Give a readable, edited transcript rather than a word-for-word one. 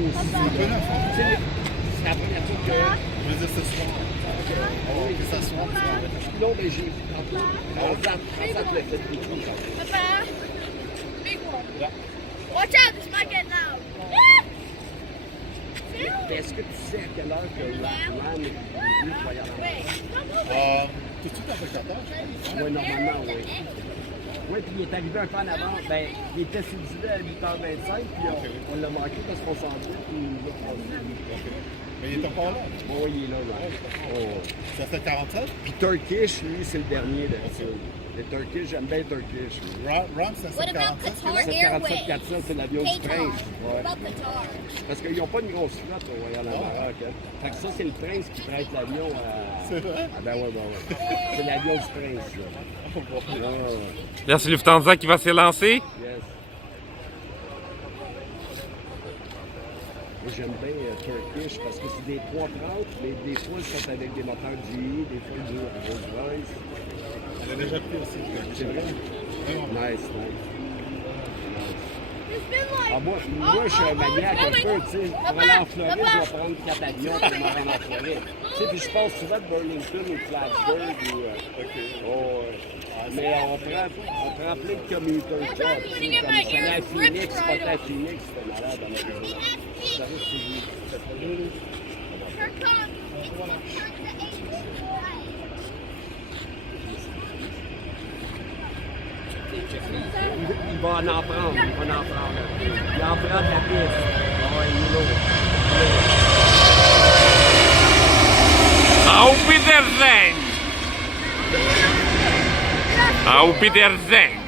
peu neuf, hein. C'est la première fois que... Je veux dire, ce soir. Oui, Que ça soit. non, mais j'ai vu tantôt. Ça te le fait plus tôt. Papa, big one. Yeah. Watch out, this might get loud. Est-ce que tu sais à quelle heure que Ran est venu pour y aller? Tout de suite après 14, je pense. Oui, normalement, oui. Oui, puis il est arrivé un peu en avant. Ben, il était séduit à 8h25, puis on l'a manqué parce qu'on s'en vient, puis il nous a passé. Mais il est encore là. Oh, il est là, là. Oh. Ça fait 47? Puis Turkish, lui, c'est le dernier d'habitude. Le Turkish, j'aime bien Turkish. Ron, c'est What about 47? Qatar 747 Airways? 400, c'est l'avion du prince. What Ouais. about Qatar? Parce qu'ils n'ont pas une grosse flotte au Royal Maroc. Hein. Fait que ça, c'est le prince qui prête l'avion à... C'est vrai? Ah ben ouais. C'est l'avion du prince, là. Là, c'est Lufthansa qui va s'élancer. Yes. Moi, j'aime bien Turkish parce que c'est des 330, mais des fois, ils sont avec des moteurs GE, des fois, ils jouent à Rolls-Royce. On a déjà pris aussi. C'est vrai? Vraiment. Nice. It's been like... Ah, moi, je suis un maniaque un peu, tu sais. Pour aller en Floride, je vais prendre 4 avions pour m'en rendre en Floride. Tu sais, puis je passe souvent de Burlington ou de Plattsburgh ou... mais on prend plein de commuters jobs. Tu sais, comme je allais à Phoenix, pas à Phoenix, c'était malade dans la maison. Ça va, il va en prendre, Il en prend de la piste. Ah, il est lourd. Auf Wiedersehen! Auf Wiedersehen!